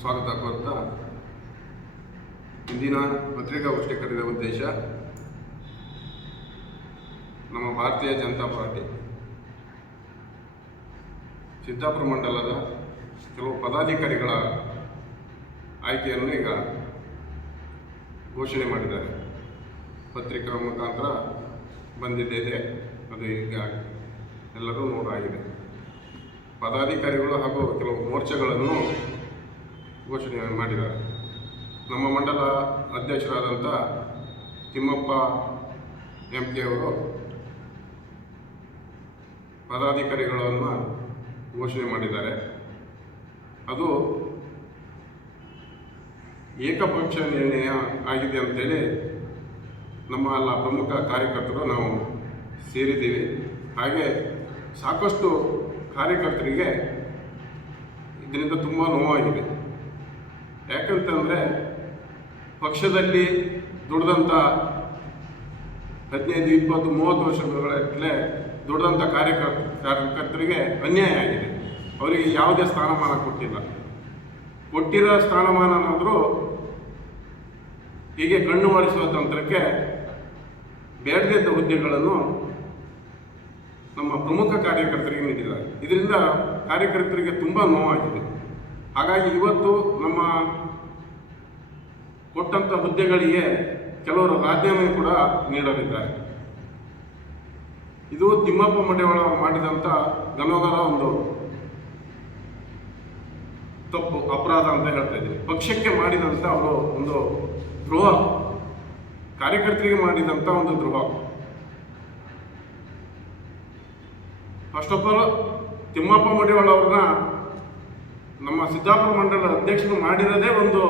ಸ್ವಾಗತ ಕೋರ್ತಾ. ಇಂದಿನ ಪತ್ರಿಕಾಗೋಷ್ಠಿ ಕರೆದ ಉದ್ದೇಶ ನಮ್ಮ ಭಾರತೀಯ ಜನತಾ ಪಾರ್ಟಿ. ಸಿದ್ದಾಪುರ ಮಂಡಲದ ಕೆಲವು ಪದಾಧಿಕಾರಿಗಳ ಆಯ್ಕೆಯನ್ನು ಈಗ ಘೋಷಣೆ ಮಾಡಿದ್ದಾರೆ. ಪತ್ರಿಕಾ ಮುಖಾಂತರ ಬಂದಿದ್ದೇನೆ. ಅದು ಈಗ ಎಲ್ಲರೂ ನೋಡಾಗಿದೆ. ಪದಾಧಿಕಾರಿಗಳು ಹಾಗೂ ಕೆಲವು ಮೋರ್ಚಾಗಳನ್ನು ಘೋಷಣೆ ಮಾಡಿದ್ದಾರೆ. ನಮ್ಮ ಮಂಡಲ ಅಧ್ಯಕ್ಷರಾದಂಥ ತಿಮ್ಮಪ್ಪ ಎಂ ಕೆ ಅವರು ಪದಾಧಿಕಾರಿಗಳನ್ನು ಘೋಷಣೆ ಮಾಡಿದ್ದಾರೆ. ಅದು ಏಕಪಕ್ಷ ನಿರ್ಣಯ ಆಗಿದೆ ಅಂತೇಳಿ ನಮ್ಮ ಎಲ್ಲ ಪ್ರಮುಖ ಕಾರ್ಯಕರ್ತರು ನಾವು ಸೇರಿದ್ದೀವಿ. ಹಾಗೆ ಸಾಕಷ್ಟು ಕಾರ್ಯಕರ್ತರಿಗೆ ಇದರಿಂದ ತುಂಬ ನೋವಾಗಿದೆ ಯಾಕಂತಂದರೆ ಪಕ್ಷದಲ್ಲಿ ದುಡ್ದಂಥ ಹದಿನೈದು, ಇಪ್ಪತ್ತು, ಮೂವತ್ತು ವರ್ಷಗಳಲ್ಲೇ ದುಡ್ದಂಥ ಕಾರ್ಯಕರ್ತ ಕಾರ್ಯಕರ್ತರಿಗೆ ಅನ್ಯಾಯ ಆಗಿದೆ. ಅವರಿಗೆ ಯಾವುದೇ ಸ್ಥಾನಮಾನ ಕೊಟ್ಟಿಲ್ಲ. ಕೊಟ್ಟಿರೋ ಸ್ಥಾನಮಾನನಾದರೂ ಹೀಗೆ ಕಣ್ಣು ಮಾಡಿಸುವ ತಂತ್ರಕ್ಕೆ ಬೇಡದಿದ್ದ ಹುದ್ದೆಗಳನ್ನು ನಮ್ಮ ಪ್ರಮುಖ ಕಾರ್ಯಕರ್ತರಿಗೆ ನೀಡಿದ್ದಾರೆ. ಇದರಿಂದ ಕಾರ್ಯಕರ್ತರಿಗೆ ತುಂಬ ನೋವಾಗಿದೆ. ಹಾಗಾಗಿ ಇವತ್ತು ನಮ್ಮ ಕೊಟ್ಟಂಥ ಹುದ್ದೆಗಳಿಗೆ ಕೆಲವರು ರಾಜೀನಾಮೆ ಕೂಡ ನೀಡಲಿದ್ದಾರೆ. ಇದು ತಿಮ್ಮಪ್ಪ ಮಡಿವಾಳ ಮಾಡಿದಂಥ ಗಮಗರ ಒಂದು ತಪ್ಪು, ಅಪರಾಧ ಅಂತ ಹೇಳ್ತಾ ಇದ್ದೀನಿ. ಪಕ್ಷಕ್ಕೆ ಮಾಡಿದಂಥ ಅವರು ಒಂದು ದ್ರೋಹ, ಕಾರ್ಯಕರ್ತರಿಗೆ ಮಾಡಿದಂಥ ಒಂದು ದ್ರೋಹ. First of all Thimmappa Madivala ಅವ್ರನ್ನ ನಮ್ಮ ಸಿದ್ದಾಪುರ ಮಂಡಲ ಅಧ್ಯಕ್ಷರು ಮಾಡಿರೋದೇ ಒಂದು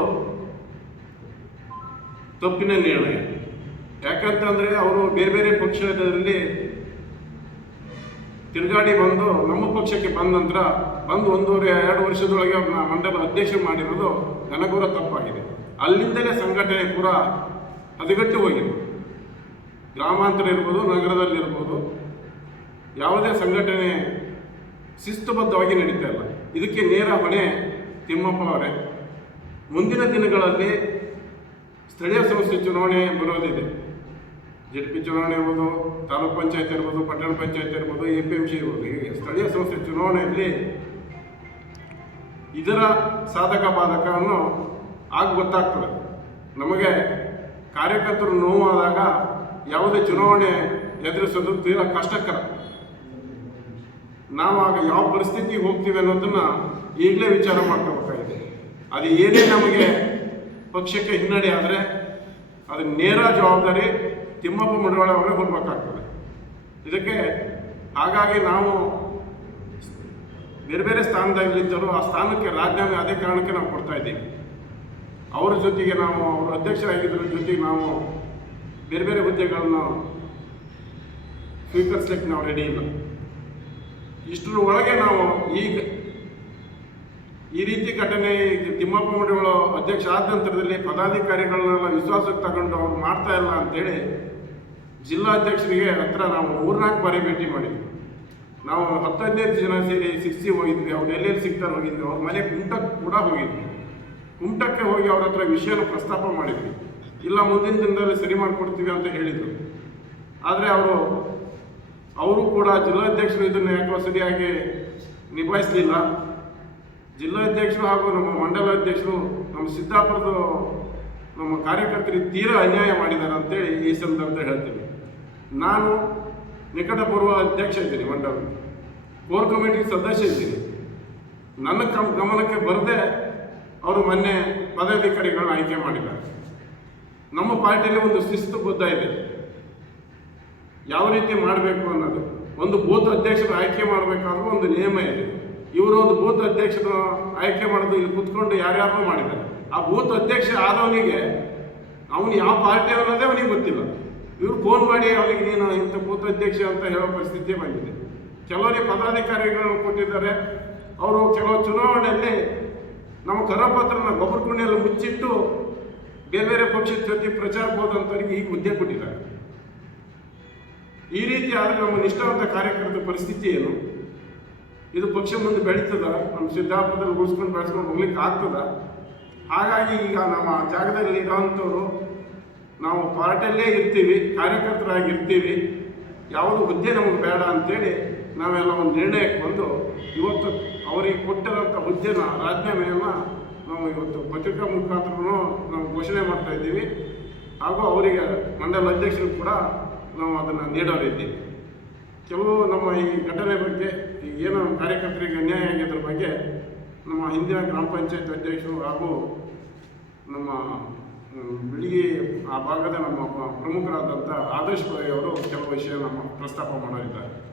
ತಪ್ಪಿನ ನಿರ್ಣಯ ಯಾಕಂತಂದರೆ ಅವರು ಬೇರೆ ಬೇರೆ ಪಕ್ಷದಲ್ಲಿ ತಿರುಗಾಡಿ ಬಂದು ನಮ್ಮ ಪಕ್ಷಕ್ಕೆ ಬಂದ ನಂತರ ಬಂದು ಒಂದೂವರೆ, ಎರಡು ವರ್ಷದೊಳಗೆ ಅವ್ರನ್ನ ಮಂಡಲ ಅಧ್ಯಕ್ಷ ಮಾಡಿರೋದು ನನಗೂರ ತಪ್ಪಾಗಿದೆ. ಅಲ್ಲಿಂದಲೇ ಸಂಘಟನೆ ಕೂಡ ಹದಗೆಟ್ಟು ಹೋಗಿದೆ. ಗ್ರಾಮಾಂತರ ಇರ್ಬೋದು ನಗರದಲ್ಲಿರ್ಬೋದು ಯಾವುದೇ ಸಂಘಟನೆ ಶಿಸ್ತುಬದ್ಧವಾಗಿ ನಡೀತಾ ಇಲ್ಲ. ಇದಕ್ಕೆ ನೇರ ಹೊಣೆ ತಿಮ್ಮಪ್ಪ ಅವರೇ. ಮುಂದಿನ ದಿನಗಳಲ್ಲಿ ಸ್ಥಳೀಯ ಸಂಸ್ಥೆ ಚುನಾವಣೆ ಬರೋದಿದೆ. ಜೆಡ್ ಪಿ ಚುನಾವಣೆ ಇರ್ಬೋದು, ತಾಲೂಕ್ ಪಂಚಾಯತ್ ಇರ್ಬೋದು, ಪಟ್ಟಣ ಪಂಚಾಯತ್ ಇರ್ಬೋದು, ಎ ಪಿ ಎಂ ಸಿ ಇರ್ಬೋದು ಹೀಗೆ ಸ್ಥಳೀಯ ಸಂಸ್ಥೆ ಚುನಾವಣೆಯಲ್ಲಿ ಇದರ ಸಾಧಕ ಬಾಧಕವನ್ನು ಆಗ ಗೊತ್ತಾಗ್ತದೆ. ನಮಗೆ ಕಾರ್ಯಕರ್ತರು ನೋವಾದಾಗ ಯಾವುದೇ ಚುನಾವಣೆ ಎದುರಿಸೋದು ತೀರಾ ಕಷ್ಟಕರ. ನಾವು ಆಗ ಯಾವ ಪರಿಸ್ಥಿತಿಗೆ ಹೋಗ್ತೀವಿ ಅನ್ನೋದನ್ನ ಈಗಲೇ ವಿಚಾರ ಮಾಡ್ಕೋಬೇಕಾಗಿದೆ ಅದು ಏನೇ ನಮಗೆ ಪಕ್ಷಕ್ಕೆ ಹಿನ್ನಡೆ ಆದರೆ ಅದು ನೇರ ಜವಾಬ್ದಾರಿ ತಿಮ್ಮಪ್ಪ ಮಂಡವಾಳ ಅವರೇ ಹೊರಬೇಕಾಗ್ತದೆ ಇದಕ್ಕೆ ಹಾಗಾಗಿ ನಾವು ಬೇರೆ ಬೇರೆ ಸ್ಥಾನದಲ್ಲಿದ್ದರೂ ಆ ಸ್ಥಾನಕ್ಕೆ ರಾಜೀನಾಮೆ ಅದೇ ಕಾರಣಕ್ಕೆ ನಾವು ಕೊಡ್ತಾ ಇದ್ದೀವಿ. ಅವರ ಜೊತೆಗೆ ನಾವು, ಅವರು ಅಧ್ಯಕ್ಷರಾಗಿದ್ದರ ಜೊತೆಗೆ ನಾವು ಬೇರೆ ಬೇರೆ ಹುದ್ದೆಗಳನ್ನು ಸ್ವೀಕರಿಸ್ಲಿಕ್ಕೆ ನಾವು ರೆಡಿ ಇಲ್ಲ. ಇಷ್ಟರ ಒಳಗೆ ನಾವು ಈಗ ಈ ರೀತಿ ಘಟನೆ ತಿಮ್ಮಪ್ಪ ಮಡಿಗಳು ಅಧ್ಯಕ್ಷ ಆದ ನಂತರದಲ್ಲಿ ಪದಾಧಿಕಾರಿಗಳನ್ನೆಲ್ಲ ವಿಶ್ವಾಸಕ್ಕೆ ತಗೊಂಡು ಅವ್ರು ಮಾಡ್ತಾ ಇಲ್ಲ ಅಂತೇಳಿ ಜಿಲ್ಲಾಧ್ಯಕ್ಷರಿಗೆ ಹತ್ರ ನಾವು ಮೂರ್ನಾಲ್ಕು ಬಾರಿ ಭೇಟಿ ಮಾಡಿದ್ವಿ. ನಾವು ಹತ್ತು ಹದಿನೈದು ಜನ ಸೇರಿ ಸಿಕ್ಸಿ ಹೋಗಿದ್ವಿ. ಅವ್ರು ಎಲ್ಲೆಲ್ಲಿ ಸಿಗ್ತಾರೆ ಹೋಗಿದ್ವಿ. ಅವ್ರ ಮನೆ ಕುಮಟಕ್ಕೆ ಕೂಡ ಹೋಗಿದ್ವಿ. ಕುಮಟಕ್ಕೆ ಹೋಗಿ ಅವ್ರ ಹತ್ರ ವಿಷಯನ ಪ್ರಸ್ತಾಪ ಮಾಡಿದ್ವಿ. ಇಲ್ಲ, ಮುಂದಿನ ದಿನದಲ್ಲಿ ಸರಿ ಮಾಡಿಕೊಡ್ತೀವಿ ಅಂತ ಹೇಳಿದರು. ಆದರೆ ಅವರು ಅವರು ಕೂಡ ಜಿಲ್ಲಾಧ್ಯಕ್ಷರು ಇದನ್ನು ಯಾಕೋ ಸರಿಯಾಗಿ ನಿಭಾಯಿಸಲಿಲ್ಲ. ಜಿಲ್ಲಾಧ್ಯಕ್ಷರು ಹಾಗೂ ನಮ್ಮ ಮಂಡಲ ಅಧ್ಯಕ್ಷರು ನಮ್ಮ ಸಿದ್ದಾಪುರದ ನಮ್ಮ ಕಾರ್ಯಕರ್ತರಿಗೆ ತೀರಾ ಅನ್ಯಾಯ ಮಾಡಿದ್ದಾರೆ ಅಂತೇಳಿ ಈ ಸಂದರ್ಭದಲ್ಲಿ ಹೇಳ್ತೀನಿ. ನಾನು ನಿಕಟಪೂರ್ವ ಅಧ್ಯಕ್ಷ ಇದ್ದೀನಿ, ಮಂಡಲ. ಕೋರ್ ಕಮಿಟಿ ಸದಸ್ಯ ಇದ್ದೀನಿ. ನನ್ನ ಕಮ್ ಗಮನಕ್ಕೆ ಬರದೆ ಅವರು ಮೊನ್ನೆ ಪದಾಧಿಕಾರಿಗಳನ್ನ ಆಯ್ಕೆ ಮಾಡಿದ್ದಾರೆ. ನಮ್ಮ ಪಾರ್ಟಿಯಲ್ಲಿ ಒಂದು ಶಿಸ್ತುಬದ್ಧ ಇದೆ. ಯಾವ ರೀತಿ ಮಾಡಬೇಕು ಅನ್ನೋದು. ಒಂದು ಬೂತ್ ಅಧ್ಯಕ್ಷರು ಆಯ್ಕೆ ಮಾಡಬೇಕಾದ್ರೂ ಒಂದು ನಿಯಮ ಇದೆ. ಇವರು ಒಂದು ಬೂತ್ ಅಧ್ಯಕ್ಷರ ಆಯ್ಕೆ ಮಾಡೋದು ಇಲ್ಲಿ ಕುತ್ಕೊಂಡು ಯಾರ್ಯಾರು ಮಾಡಿದ್ದಾರೆ. ಆ ಬೂತ್ ಅಧ್ಯಕ್ಷ ಆದವನಿಗೆ ಅವನು ಯಾವ ಪಾರ್ಟಿ ಅನ್ನೋದೇ ಅವನಿಗೆ ಗೊತ್ತಿಲ್ಲ. ಇವರು ಫೋನ್ ಮಾಡಿ ಅವನಿಗೆ ನೀನು ಇಂಥ ಬೂತ್ ಅಧ್ಯಕ್ಷ ಅಂತ ಹೇಳೋ ಪರಿಸ್ಥಿತಿ ಬಂದಿದೆ. ಕೆಲವರಿಗೆ ಪದಾಧಿಕಾರಿಗಳನ್ನು ಕೊಟ್ಟಿದ್ದಾರೆ. ಅವರು ಕೆಲವು ಚುನಾವಣೆಯಲ್ಲಿ ನಮ್ಮ ಕರಪತ್ರನ ಗೊಬ್ಬರ ಕುಣಿಯಲ್ಲಿ ಮುಚ್ಚಿಟ್ಟು ಬೇರೆ ಬೇರೆ ಪಕ್ಷದ ಜೊತೆ ಪ್ರಚಾರ ಹೋದಂಥವ್ರಿಗೆ ಈಗ ಹುದ್ದೆ ಕೊಟ್ಟಿದ್ದಾರೆ. ಈ ರೀತಿ ಆದರೆ ನಮ್ಮ ನಿಷ್ಠಾವಂತ ಕಾರ್ಯಕರ್ತರ ಪರಿಸ್ಥಿತಿ ಏನು? ಇದು ಪಕ್ಷ ಮುಂದೆ ಬೆಳೀತದ? ನಮ್ಮ ಸಿದ್ದಾಪುರದಲ್ಲಿ ಉಳಿಸ್ಕೊಂಡು ಬೆಳೆಸ್ಕೊಂಡು ಹೋಗ್ಲಿಕ್ಕೆ ಆಗ್ತದ? ಹಾಗಾಗಿ ಈಗ ನಮ್ಮ ಜಾಗದಲ್ಲಿ ಇರೋವಂಥವ್ರು, ನಾವು ಪಾರ್ಟಿಯಲ್ಲೇ ಇರ್ತೀವಿ ಕಾರ್ಯಕರ್ತರಾಗಿ ಇರ್ತೀವಿ ಯಾವುದು ಹುದ್ದೆ ನಮಗೆ ಬೇಡ ಅಂತೇಳಿ ನಾವೆಲ್ಲ ಒಂದು ನಿರ್ಣಯಕ್ಕೆ ಬಂದು ಇವತ್ತು ಅವರಿಗೆ ಕೊಟ್ಟಿರೋಂಥ ಹುದ್ದೆನ, ರಾಜೀನಾಮೆಯನ್ನು ನಾವು ಇವತ್ತು ಪತ್ರಿಕಾ ಮುಖಾಂತರನೂ ನಾವು ಘೋಷಣೆ ಮಾಡ್ತಾ ಇದ್ದೀವಿ. ಹಾಗೂ ಅವರಿಗೆ ಮಂಡಲ ಅಧ್ಯಕ್ಷರು ಕೂಡ ನಾವು ಅದನ್ನು ರೀತಿ. ಕೆಲವು ನಮ್ಮ ಈ ಘಟನೆ ಬಗ್ಗೆ ಏನು ಕಾರ್ಯಕರ್ತರಿಗೆ ಅನ್ಯಾಯ ಆಗಿದ್ದರ ಬಗ್ಗೆ ನಮ್ಮ ಹಿಂದಿನ ಗ್ರಾಮ ಪಂಚಾಯತ್ ಅಧ್ಯಕ್ಷರು ಹಾಗೂ ನಮ್ಮ ಬಿಳಿಗಿ ಆ ಭಾಗದ ನಮ್ಮ ಪ್ರ- ಪ್ರಮುಖರಾದಂಥ ಆದರ್ಶ್ ಅವರು ಕೆಲವು ವಿಷಯ ನಮ್ಮ ಪ್ರಸ್ತಾಪ ಮಾಡೋರಿದ್ದಾರೆ.